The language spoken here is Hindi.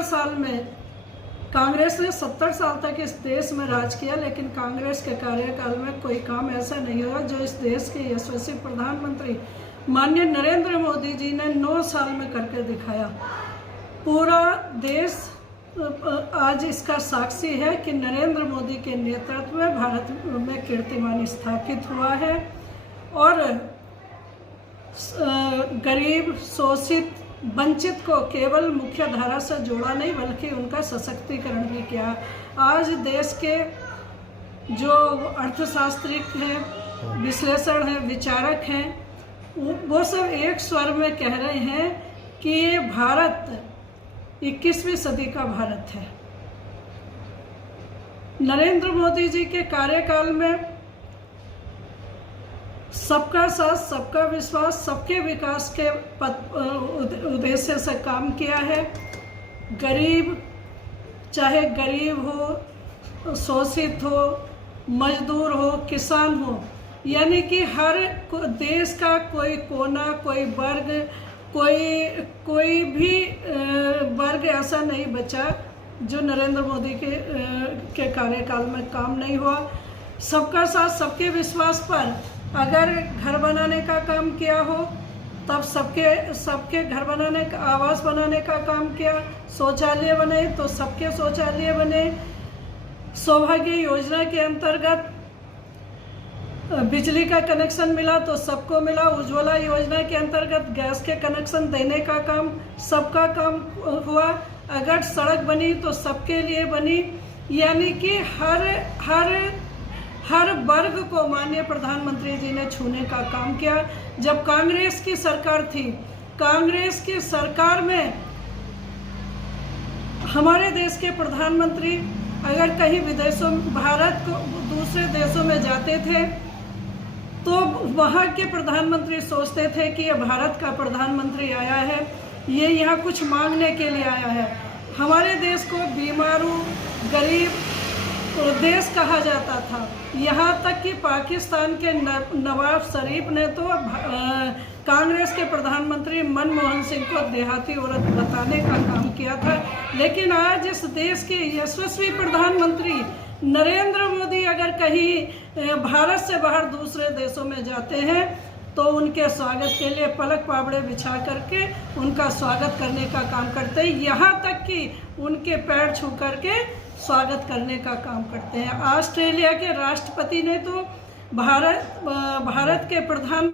70 साल में कांग्रेस ने 70 साल तक इस देश में राज किया, लेकिन कांग्रेस के कार्यकाल में कोई काम ऐसा नहीं हुआ जो इस देश के यशस्वी प्रधानमंत्री माननीय नरेंद्र मोदी जी ने 9 साल में करके दिखाया। पूरा देश आज इसका साक्षी है कि नरेंद्र मोदी के नेतृत्व में भारत में कीर्तिमान स्थापित हुआ है और गरीब, शोषित, वंचित को केवल मुख्य धारा से जोड़ा नहीं बल्कि उनका सशक्तिकरण भी किया। आज देश के जो अर्थशास्त्री हैं, विश्लेषण हैं, विचारक हैं, वो सब एक स्वर में कह रहे हैं कि ये भारत 21वीं सदी का भारत है। नरेंद्र मोदी जी के कार्यकाल में सबका साथ, सबका विश्वास, सबके विकास के उद्देश्य से काम किया है। गरीब, चाहे गरीब हो, शोषित हो, मजदूर हो, किसान हो, यानी कि हर देश का कोई कोना, कोई वर्ग, कोई भी वर्ग ऐसा नहीं बचा जो नरेंद्र मोदी के कार्यकाल में काम नहीं हुआ। सबका साथ, सबके विश्वास पर अगर घर बनाने का काम किया हो तब सबके घर बनाने का, आवास बनाने का काम किया। शौचालय बने तो सबके शौचालय बने। सौभाग्य योजना के अंतर्गत बिजली का कनेक्शन मिला तो सबको मिला। उज्ज्वला योजना के अंतर्गत गैस के कनेक्शन देने का काम सबका काम हुआ। अगर सड़क बनी तो सबके लिए बनी, यानी कि हर वर्ग को माननीय प्रधानमंत्री जी ने छूने का काम किया। जब कांग्रेस की सरकार थी, कांग्रेस की सरकार में हमारे देश के प्रधानमंत्री अगर कहीं विदेशों, भारत को दूसरे देशों में जाते थे तो वहाँ के प्रधानमंत्री सोचते थे कि ये भारत का प्रधानमंत्री आया है, ये यहाँ कुछ मांगने के लिए आया है। हमारे देश को बीमारू, गरीब देश कहा जाता था। यहाँ तक कि पाकिस्तान के नवाब शरीफ ने तो कांग्रेस के प्रधानमंत्री मनमोहन सिंह को देहाती औरत बताने का काम किया था। लेकिन आज इस देश के यशस्वी प्रधानमंत्री नरेंद्र मोदी अगर कहीं भारत से बाहर दूसरे देशों में जाते हैं तो उनके स्वागत के लिए पलक पावड़े बिछा करके उनका स्वागत करने का काम करते हैं। यहाँ तक कि उनके पैर छू करके स्वागत करने का काम करते हैं। ऑस्ट्रेलिया के राष्ट्रपति ने तो भारत के प्रधान